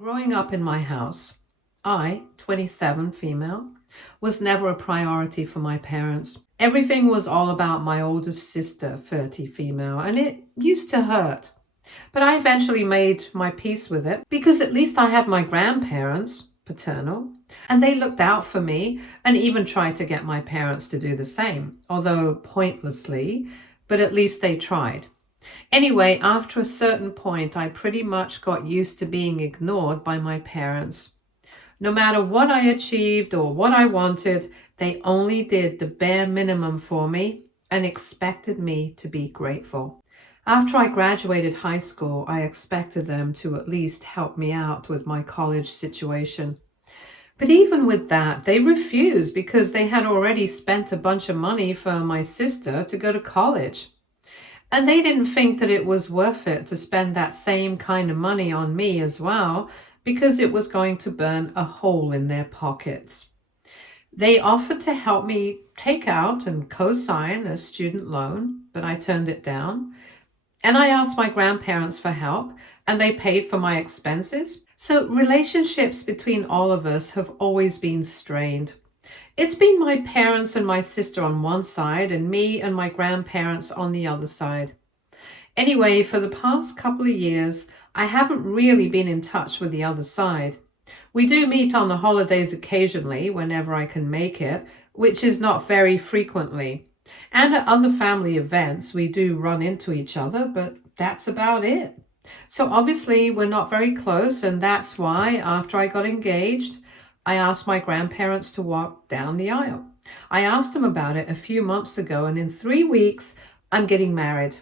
Growing up in my house, I, 27 female, was never a priority for my parents. Everything was all about my oldest sister, 30 female, and it used to hurt. But I eventually made my peace with it because at least I had my grandparents, paternal, and they looked out for me and even tried to get my parents to do the same, although pointlessly, but at least they tried. Anyway, after a certain point, I pretty much got used to being ignored by my parents. No matter what I achieved or what I wanted, they only did the bare minimum for me and expected me to be grateful. After I graduated high school, I expected them to at least help me out with my college situation. But even with that, they refused because they had already spent a bunch of money for my sister to go to college. And they didn't think that it was worth it to spend that same kind of money on me as well, because it was going to burn a hole in their pockets. They offered to help me take out and co-sign a student loan, but I turned it down. And I asked my grandparents for help, and they paid for my expenses. So relationships between all of us have always been strained. It's been my parents and my sister on one side and me and my grandparents on the other side. Anyway, for the past couple of years, I haven't really been in touch with the other side. We do meet on the holidays occasionally whenever I can make it, which is not very frequently. And at other family events, we do run into each other, but that's about it. So obviously, we're not very close, and that's why after I got engaged, I asked my grandparents to walk down the aisle. I asked them about it a few months ago, and in 3 weeks, I'm getting married.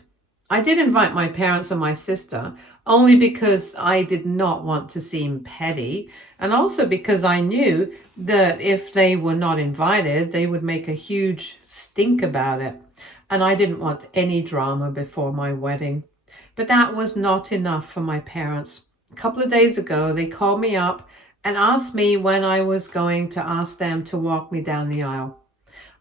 I did invite my parents and my sister only because I did not want to seem petty, and also because I knew that if they were not invited, they would make a huge stink about it. And I didn't want any drama before my wedding. But that was not enough for my parents. A couple of days ago, they called me up and asked me when I was going to ask them to walk me down the aisle.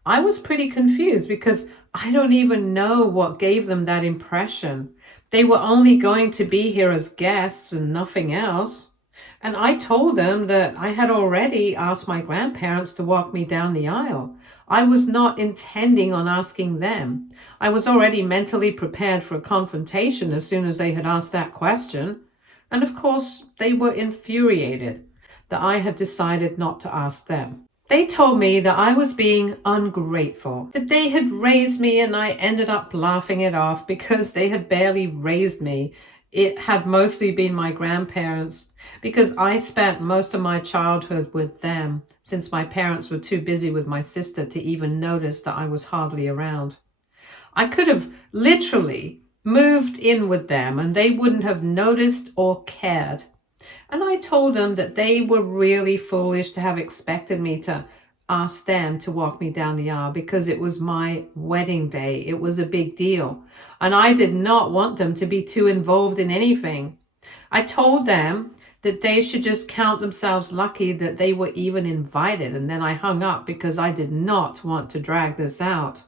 I was pretty confused because I don't even know what gave them that impression. They were only going to be here as guests and nothing else. And I told them that I had already asked my grandparents to walk me down the aisle. I was not intending on asking them. I was already mentally prepared for a confrontation as soon as they had asked that question. And of course, they were infuriated that I had decided not to ask them. They told me that I was being ungrateful, that they had raised me and I ended up laughing it off because they had barely raised me. It had mostly been my grandparents because I spent most of my childhood with them since my parents were too busy with my sister to even notice that I was hardly around. I could have literally moved in with them and they wouldn't have noticed or cared. And I told them that they were really foolish to have expected me to ask them to walk me down the aisle because it was my wedding day. It was a big deal. And I did not want them to be too involved in anything. I told them that they should just count themselves lucky that they were even invited. And then I hung up because I did not want to drag this out.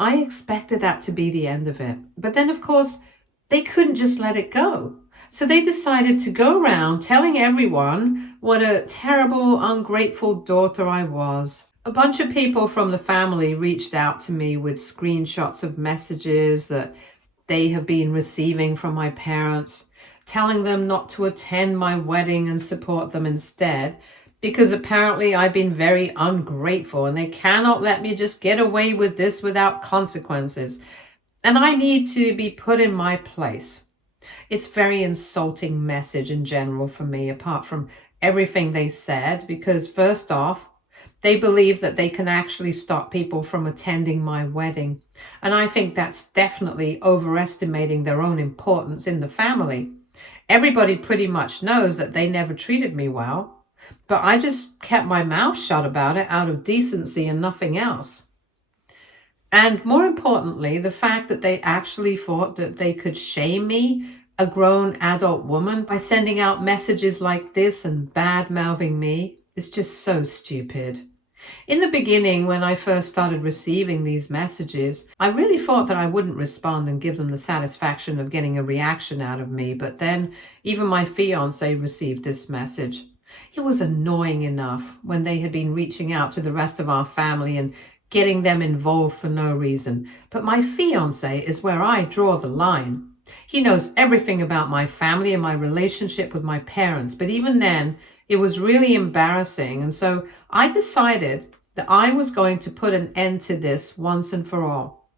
I expected that to be the end of it. But then, of course, they couldn't just let it go. So they decided to go around telling everyone what a terrible, ungrateful daughter I was. A bunch of people from the family reached out to me with screenshots of messages that they have been receiving from my parents, telling them not to attend my wedding and support them instead, because apparently I've been very ungrateful and they cannot let me just get away with this without consequences. And I need to be put in my place. It's a very insulting message in general for me, apart from everything they said, because first off, they believe that they can actually stop people from attending my wedding. And I think that's definitely overestimating their own importance in the family. Everybody pretty much knows that they never treated me well, but I just kept my mouth shut about it out of decency and nothing else. And more importantly, the fact that they actually thought that they could shame me, a grown adult woman, by sending out messages like this and bad-mouthing me is just so stupid. In the beginning, when I first started receiving these messages, I really thought that I wouldn't respond and give them the satisfaction of getting a reaction out of me. But then even my fiance received this message. It was annoying enough when they had been reaching out to the rest of our family and getting them involved for no reason. But my fiance is where I draw the line. He knows everything about my family and my relationship with my parents. But even then, it was really embarrassing. And so I decided that I was going to put an end to this once and for all.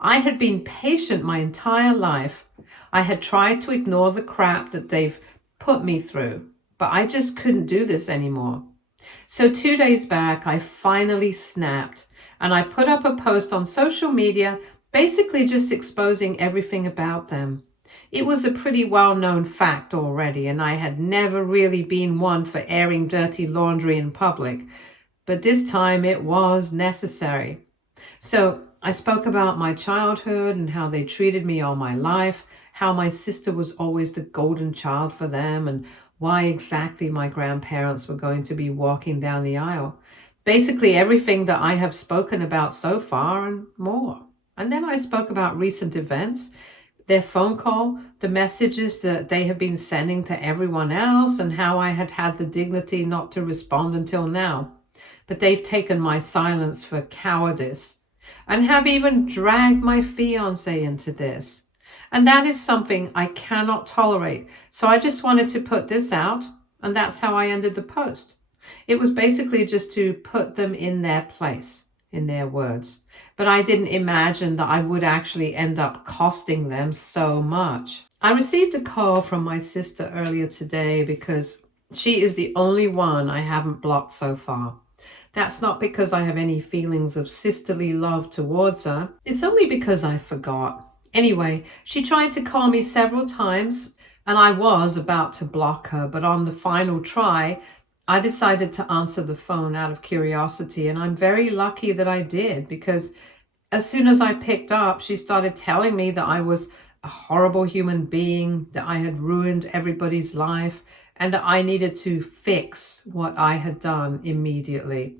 I had been patient my entire life. I had tried to ignore the crap that they've put me through, but I just couldn't do this anymore. So 2 days back, I finally snapped and I put up a post on social media, basically just exposing everything about them. It was a pretty well-known fact already, and I had never really been one for airing dirty laundry in public, but this time it was necessary. So I spoke about my childhood and how they treated me all my life, how my sister was always the golden child for them, and why exactly my grandparents were going to be walking down the aisle. Basically everything that I have spoken about so far and more. And then I spoke about recent events, their phone call, the messages that they have been sending to everyone else, and how I had had the dignity not to respond until now. But they've taken my silence for cowardice and have even dragged my fiance into this. And that is something I cannot tolerate. So I just wanted to put this out, and that's how I ended the post. It was basically just to put them in their place, in their words. But I didn't imagine that I would actually end up costing them so much. I received a call from my sister earlier today because she is the only one I haven't blocked so far. That's not because I have any feelings of sisterly love towards her. It's only because I forgot. Anyway, she tried to call me several times and I was about to block her, but on the final try, I decided to answer the phone out of curiosity, and I'm very lucky that I did, because as soon as I picked up, she started telling me that I was a horrible human being, that I had ruined everybody's life, and that I needed to fix what I had done immediately.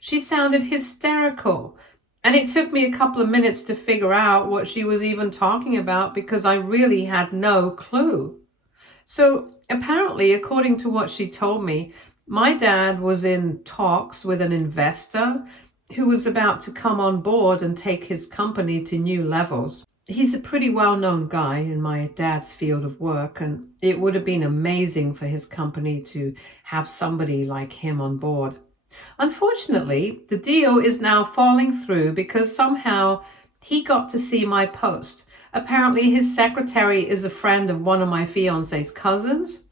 She sounded hysterical, and it took me a couple of minutes to figure out what she was even talking about because I really had no clue. So apparently, according to what she told me, my dad was in talks with an investor who was about to come on board and take his company to new levels. He's a pretty well-known guy in my dad's field of work, and it would have been amazing for his company to have somebody like him on board. Unfortunately, the deal is now falling through because somehow he got to see my post. Apparently, his secretary is a friend of one of my fiance's cousins.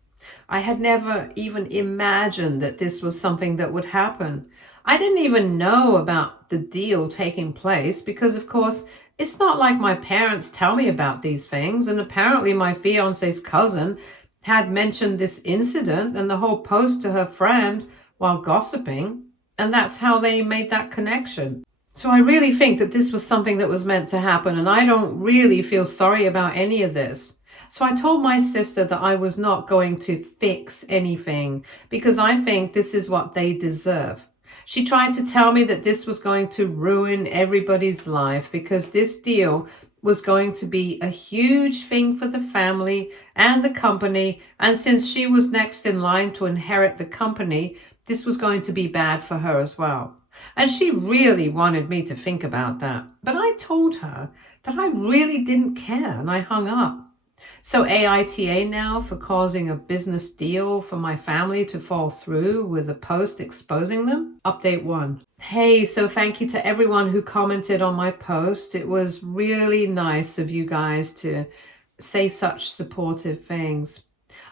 I had never even imagined that this was something that would happen. I didn't even know about the deal taking place because, of course, it's not like my parents tell me about these things. And apparently my fiance's cousin had mentioned this incident and the whole post to her friend while gossiping. And that's how they made that connection. So I really think that this was something that was meant to happen. And I don't really feel sorry about any of this. So I told my sister that I was not going to fix anything because I think this is what they deserve. She tried to tell me that this was going to ruin everybody's life because this deal was going to be a huge thing for the family and the company. And since she was next in line to inherit the company, this was going to be bad for her as well. And she really wanted me to think about that. But I told her that I really didn't care, and I hung up. So AITA now for causing a business deal for my family to fall through with a post exposing them. Update 1. Hey, so thank you to everyone who commented on my post. It was really nice of you guys to say such supportive things.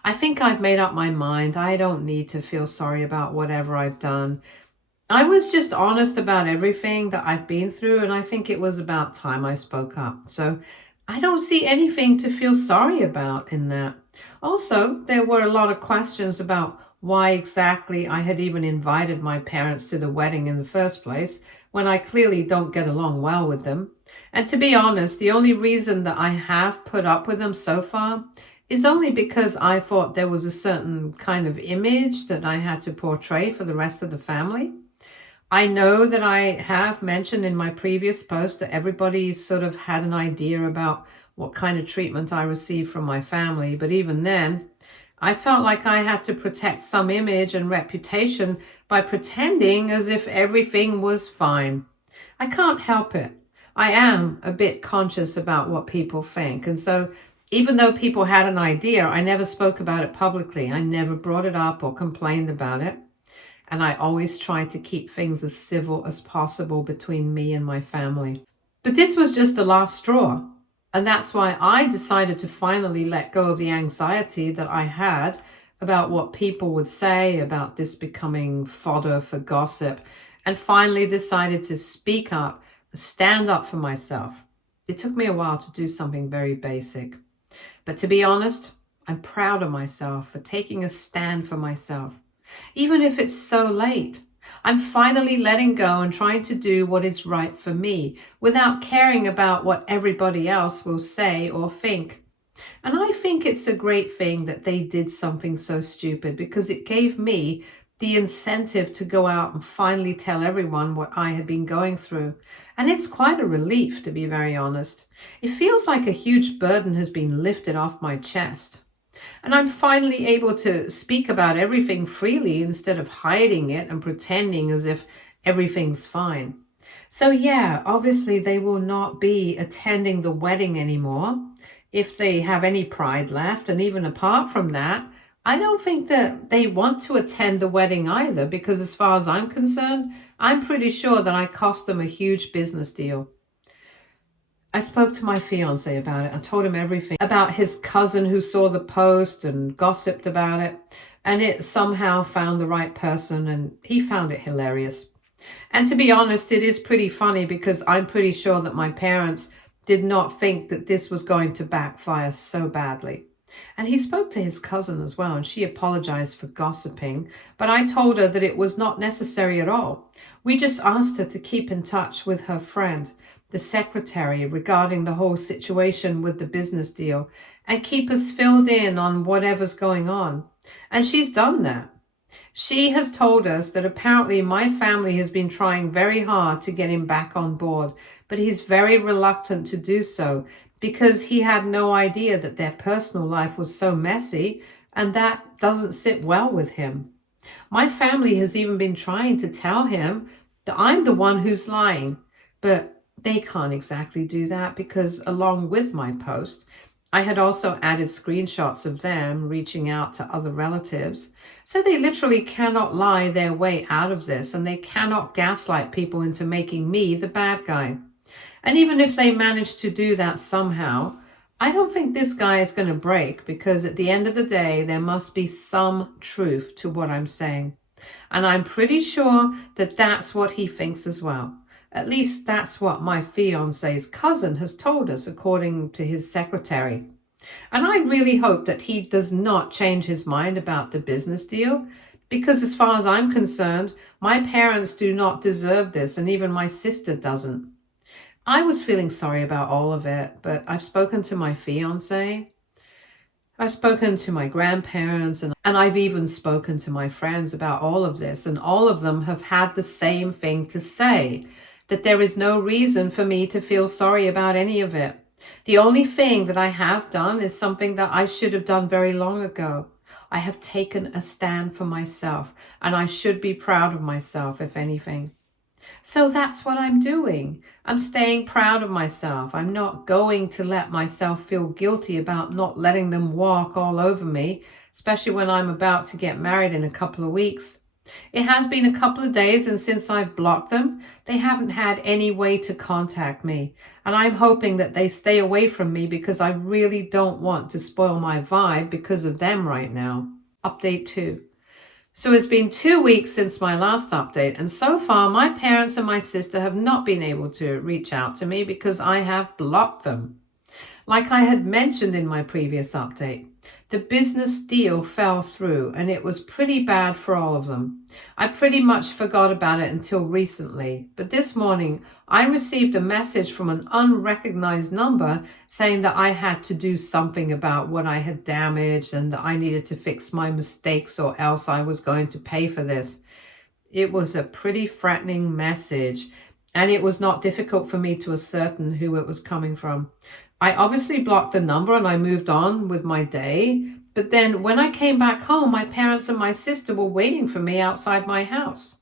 I think I've made up my mind. I don't need to feel sorry about whatever I've done. I was just honest about everything that I've been through, and I think it was about time I spoke up. So I don't see anything to feel sorry about in that. Also, there were a lot of questions about why exactly I had even invited my parents to the wedding in the first place, when I clearly don't get along well with them. And to be honest, the only reason that I have put up with them so far is only because I thought there was a certain kind of image that I had to portray for the rest of the family. I know that I have mentioned in my previous post that everybody sort of had an idea about what kind of treatment I received from my family, but even then, I felt like I had to protect some image and reputation by pretending as if everything was fine. I can't help it. I am a bit conscious about what people think. And so, even though people had an idea, I never spoke about it publicly. I never brought it up or complained about it. And I always tried to keep things as civil as possible between me and my family. But this was just the last straw. And that's why I decided to finally let go of the anxiety that I had about what people would say about this becoming fodder for gossip, and finally decided to speak up, stand up for myself. It took me a while to do something very basic. But to be honest, I'm proud of myself for taking a stand for myself. Even if it's so late, I'm finally letting go and trying to do what is right for me without caring about what everybody else will say or think. And I think it's a great thing that they did something so stupid, because it gave me the incentive to go out and finally tell everyone what I had been going through. And it's quite a relief, to be very honest. It feels like a huge burden has been lifted off my chest. And I'm finally able to speak about everything freely instead of hiding it and pretending as if everything's fine. So, yeah, obviously they will not be attending the wedding anymore if they have any pride left. And even apart from that, I don't think that they want to attend the wedding either, because as far as I'm concerned, I'm pretty sure that I cost them a huge business deal. I spoke to my fiance about it. I told him everything about his cousin who saw the post and gossiped about it, and it somehow found the right person, and he found it hilarious. And to be honest, it is pretty funny, because I'm pretty sure that my parents did not think that this was going to backfire so badly. And he spoke to his cousin as well, and she apologized for gossiping, but I told her that it was not necessary at all. We just asked her to keep in touch with her friend, the secretary, regarding the whole situation with the business deal, and keep us filled in on whatever's going on. And she's done that. She has told us that apparently my family has been trying very hard to get him back on board, but he's very reluctant to do so because he had no idea that their personal life was so messy, and that doesn't sit well with him. My family has even been trying to tell him that I'm the one who's lying, but they can't exactly do that, because along with my post, I had also added screenshots of them reaching out to other relatives. So they literally cannot lie their way out of this, and they cannot gaslight people into making me the bad guy. And even if they manage to do that somehow, I don't think this guy is going to break, because at the end of the day, there must be some truth to what I'm saying. And I'm pretty sure that that's what he thinks as well. At least that's what my fiance's cousin has told us, according to his secretary. And I really hope that he does not change his mind about the business deal, because as far as I'm concerned, my parents do not deserve this, and even my sister doesn't. I was feeling sorry about all of it, but I've spoken to my fiance, I've spoken to my grandparents, and I've even spoken to my friends about all of this, and all of them have had the same thing to say, that there is no reason for me to feel sorry about any of it. The only thing that I have done is something that I should have done very long ago. I have taken a stand for myself, and I should be proud of myself, if anything. So that's what I'm doing. I'm staying proud of myself. I'm not going to let myself feel guilty about not letting them walk all over me, especially when I'm about to get married in a couple of weeks. It has been a couple of days, and since I've blocked them, they haven't had any way to contact me. And I'm hoping that they stay away from me, because I really don't want to spoil my vibe because of them right now. Update 2. So it's been 2 weeks since my last update, and so far my parents and my sister have not been able to reach out to me because I have blocked them. Like I had mentioned in my previous update, the business deal fell through, and it was pretty bad for all of them. I pretty much forgot about it until recently, but this morning I received a message from an unrecognized number saying that I had to do something about what I had damaged, and that I needed to fix my mistakes or else I was going to pay for this. It was a pretty threatening message, and it was not difficult for me to ascertain who it was coming from. I obviously blocked the number and I moved on with my day. But then when I came back home, my parents and my sister were waiting for me outside my house.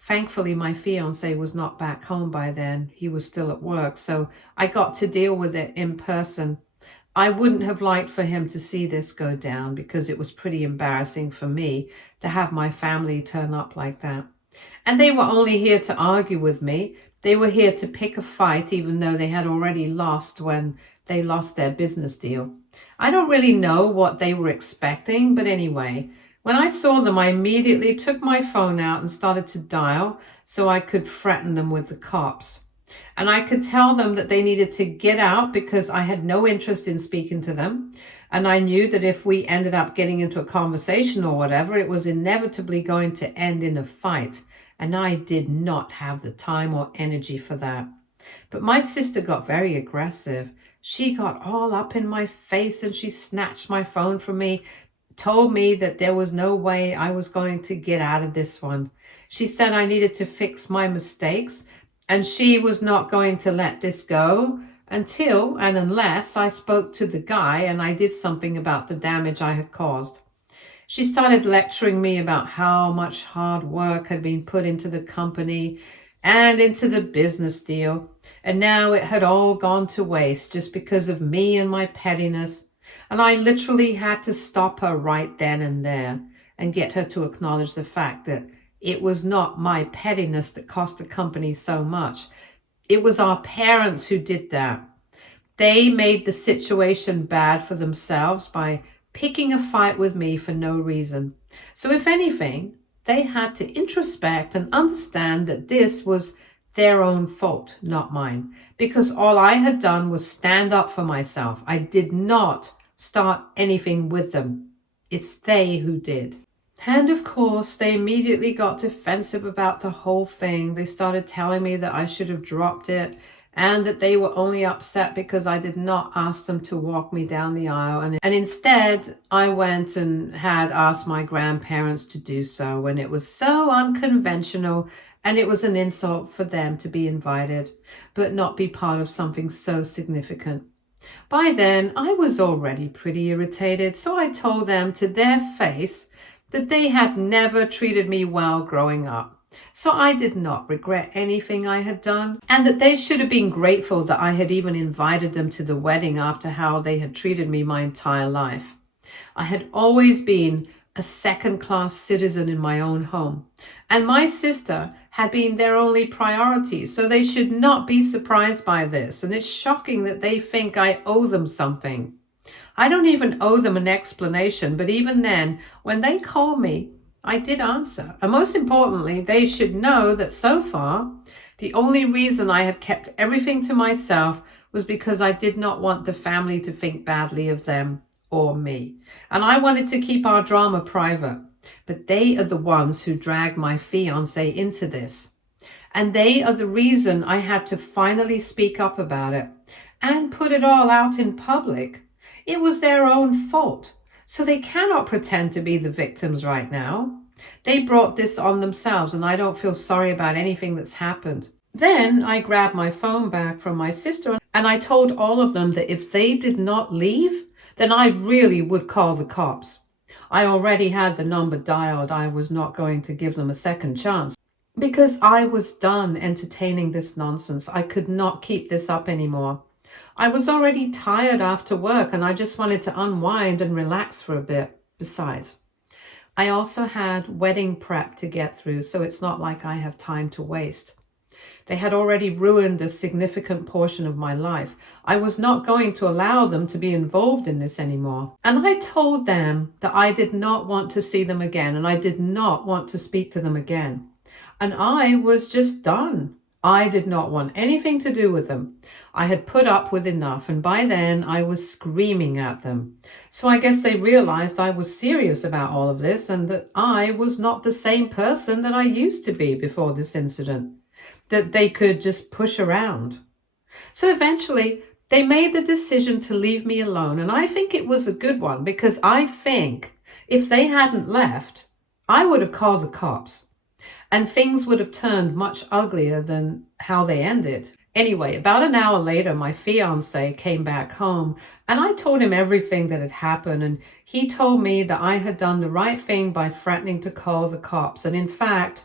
Thankfully, my fiance was not back home by then. He was still at work, so I got to deal with it in person. I wouldn't have liked for him to see this go down because it was pretty embarrassing for me to have my family turn up like that. And they were only here to argue with me. They were here to pick a fight, even though they had already lost when they lost their business deal. I don't really know what they were expecting, but anyway, when I saw them, I immediately took my phone out and started to dial so I could threaten them with the cops. And I could tell them that they needed to get out because I had no interest in speaking to them. And I knew that if we ended up getting into a conversation or whatever, it was inevitably going to end in a fight. And I did not have the time or energy for that. But my sister got very aggressive. She got all up in my face and she snatched my phone from me, told me that there was no way I was going to get out of this one. She said I needed to fix my mistakes and she was not going to let this go until and unless I spoke to the guy and I did something about the damage I had caused. She started lecturing me about how much hard work had been put into the company and into the business deal, and now it had all gone to waste just because of me and my pettiness. And I literally had to stop her right then and there and get her to acknowledge the fact that it was not my pettiness that cost the company so much. It was our parents who did that. They made the situation bad for themselves by picking a fight with me for no reason. So if anything, they had to introspect and understand that this was their own fault, not mine, because all I had done was stand up for myself. I did not start anything with them. It's they who did. And of course, they immediately got defensive about the whole thing. They started telling me that I should have dropped it and that they were only upset because I did not ask them to walk me down the aisle. And instead, I went and had asked my grandparents to do so when it was so unconventional and it was an insult for them to be invited, but not be part of something so significant. By then, I was already pretty irritated, so I told them to their face that they had never treated me well growing up. So I did not regret anything I had done, and that they should have been grateful that I had even invited them to the wedding after how they had treated me my entire life. I had always been a second-class citizen in my own home, and my sister had been their only priority, so they should not be surprised by this, and it's shocking that they think I owe them something. I don't even owe them an explanation, but even then, when they call me, I did answer. And most importantly, they should know that so far, the only reason I had kept everything to myself was because I did not want the family to think badly of them or me. And I wanted to keep our drama private. But they are the ones who dragged my fiancé into this. And they are the reason I had to finally speak up about it and put it all out in public. It was their own fault. So they cannot pretend to be the victims right now. They brought this on themselves, and I don't feel sorry about anything that's happened. Then I grabbed my phone back from my sister, and I told all of them that if they did not leave, then I really would call the cops. I already had the number dialed. I was not going to give them a second chance because I was done entertaining this nonsense. I could not keep this up anymore. I was already tired after work and I just wanted to unwind and relax for a bit. Besides, I also had wedding prep to get through, so it's not like I have time to waste. They had already ruined a significant portion of my life. I was not going to allow them to be involved in this anymore. And I told them that I did not want to see them again and I did not want to speak to them again. And I was just done. I did not want anything to do with them. I had put up with enough, and by then I was screaming at them. So I guess they realized I was serious about all of this and that I was not the same person that I used to be before this incident, that they could just push around. So eventually they made the decision to leave me alone, and I think it was a good one because I think if they hadn't left, I would have called the cops. and things would have turned much uglier than how they ended. Anyway, about an hour later, my fiance came back home and I told him everything that had happened. And he told me that I had done the right thing by threatening to call the cops. And in fact,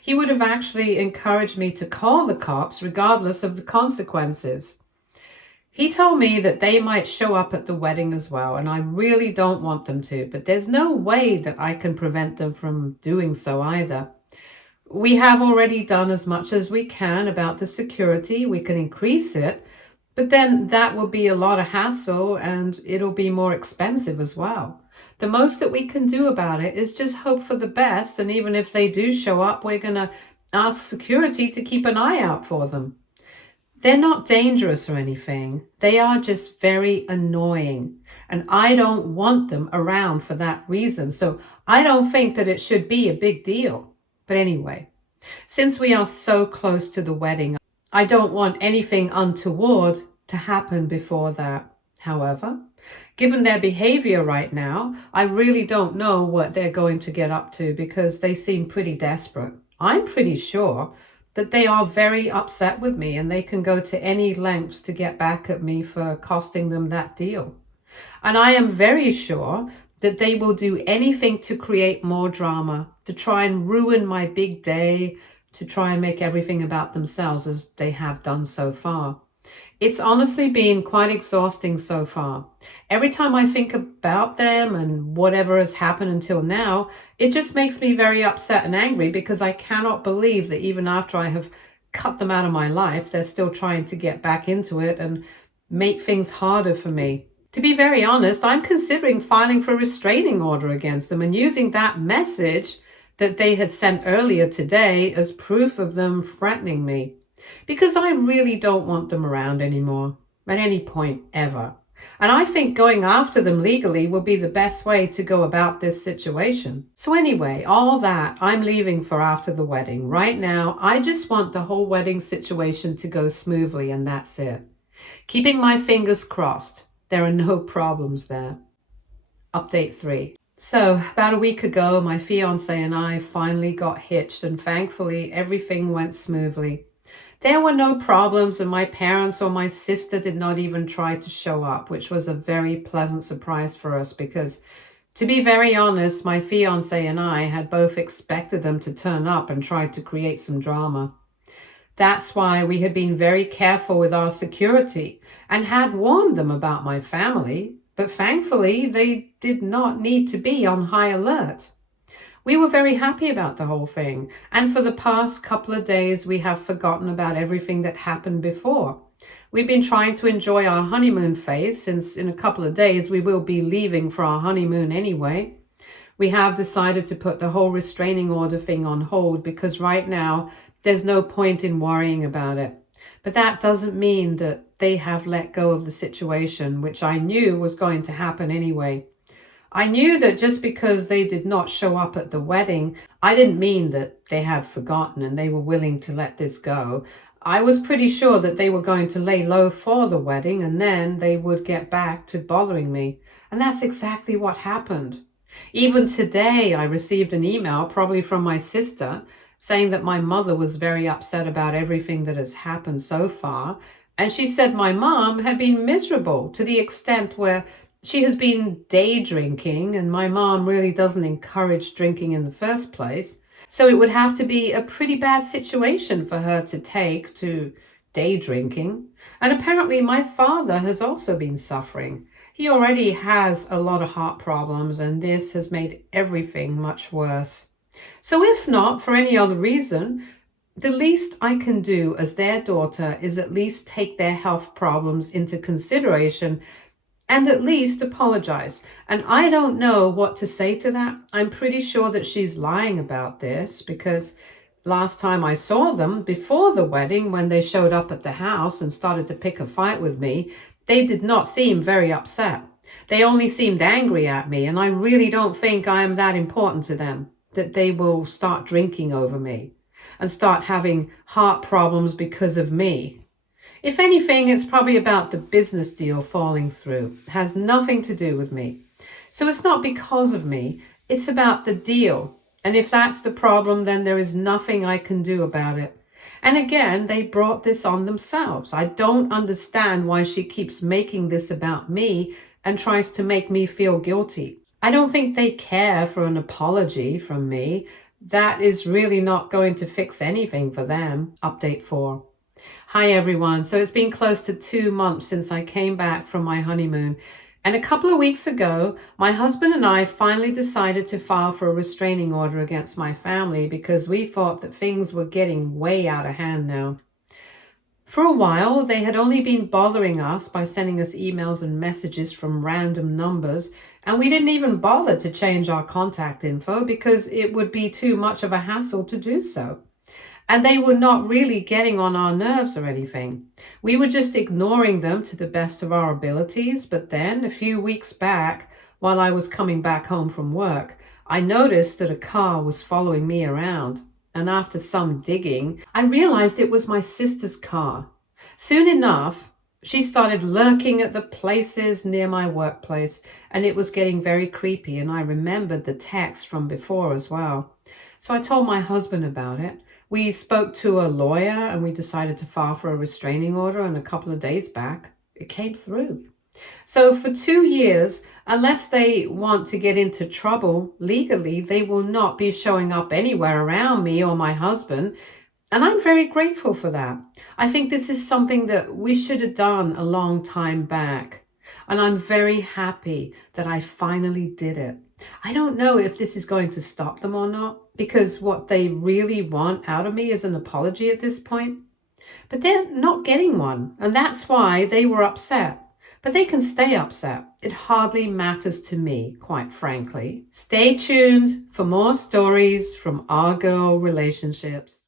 he would have actually encouraged me to call the cops regardless of the consequences. He told me that they might show up at the wedding as well, and I really don't want them to, but there's no way that I can prevent them from doing so either. We have already done as much as we can about the security. We can increase it, but then that will be a lot of hassle and it'll be more expensive as well. The most that we can do about it is just hope for the best. And even if they do show up, we're going to ask security to keep an eye out for them. They're not dangerous or anything. They are just very annoying. And I don't want them around for that reason. So I don't think that it should be a big deal. But anyway, since we are so close to the wedding, I don't want anything untoward to happen before that. However, given their behavior right now, I really don't know what they're going to get up to because they seem pretty desperate. I'm pretty sure that they are very upset with me and they can go to any lengths to get back at me for costing them that deal. And I am very sure that they will do anything to create more drama, to try and ruin my big day, to try and make everything about themselves as they have done so far. It's honestly been quite exhausting so far. Every time I think about them and whatever has happened until now, it just makes me very upset and angry because I cannot believe that even after I have cut them out of my life, they're still trying to get back into it and make things harder for me. To be very honest, I'm considering filing for a restraining order against them and using that message that they had sent earlier today as proof of them threatening me. Because I really don't want them around anymore, at any point ever. And I think going after them legally will be the best way to go about this situation. So anyway, all that I'm leaving for after the wedding. Right now, I just want the whole wedding situation to go smoothly and that's it. Keeping my fingers crossed. There are no problems there. Update 3. So, about a week ago, my fiance and I finally got hitched and thankfully everything went smoothly. There were no problems and my parents or my sister did not even try to show up, which was a very pleasant surprise for us because, to be very honest, my fiance and I had both expected them to turn up and try to create some drama. That's why we had been very careful with our security and had warned them about my family, but thankfully they did not need to be on high alert. We were very happy about the whole thing, and for the past couple of days we have forgotten about everything that happened before. We've been trying to enjoy our honeymoon phase since in a couple of days we will be leaving for our honeymoon anyway. We have decided to put the whole restraining order thing on hold because right now there's no point in worrying about it. But that doesn't mean that they have let go of the situation, which I knew was going to happen anyway. I knew that just because they did not show up at the wedding, I didn't mean that they had forgotten and they were willing to let this go. I was pretty sure that they were going to lay low for the wedding and then they would get back to bothering me. And that's exactly what happened. Even today, I received an email, probably from my sister, saying that my mother was very upset about everything that has happened so far. And she said my mom had been miserable to the extent where she has been day drinking, and my mom really doesn't encourage drinking in the first place. So it would have to be a pretty bad situation for her to take to day drinking. And apparently my father has also been suffering. He already has a lot of heart problems, and this has made everything much worse. So if not for any other reason, the least I can do as their daughter is at least take their health problems into consideration and at least apologize. And I don't know what to say to that. I'm pretty sure that she's lying about this because last time I saw them before the wedding, when they showed up at the house and started to pick a fight with me, they did not seem very upset. They only seemed angry at me, and I really don't think I am that important to them that they will start drinking over me and start having heart problems because of me. If anything, it's probably about the business deal falling through. It has nothing to do with me. So it's not because of me, it's about the deal. And if that's the problem, then there is nothing I can do about it. And again, they brought this on themselves. I don't understand why she keeps making this about me and tries to make me feel guilty. I don't think they care for an apology from me. That is really not going to fix anything for them. Update 4. Hi everyone. So it's been close to 2 months since I came back from my honeymoon. And a couple of weeks ago, my husband and I finally decided to file for a restraining order against my family because we thought that things were getting way out of hand now. For a while, they had only been bothering us by sending us emails and messages from random numbers, and we didn't even bother to change our contact info because it would be too much of a hassle to do so. And they were not really getting on our nerves or anything. We were just ignoring them to the best of our abilities. But then a few weeks back, while I was coming back home from work, I noticed that a car was following me around. And after some digging, I realized it was my sister's car. Soon enough, she started lurking at the places near my workplace, and it was getting very creepy. And I remembered the text from before as well. So I told my husband about it. We spoke to a lawyer and we decided to file for a restraining order, and a couple of days back, it came through. So for 2 years, unless they want to get into trouble legally, they will not be showing up anywhere around me or my husband. And I'm very grateful for that. I think this is something that we should have done a long time back. And I'm very happy that I finally did it. I don't know if this is going to stop them or not, because what they really want out of me is an apology at this point. But they're not getting one, and that's why they were upset. But they can stay upset. It hardly matters to me, quite frankly. Stay tuned for more stories from Our Girl Relationships.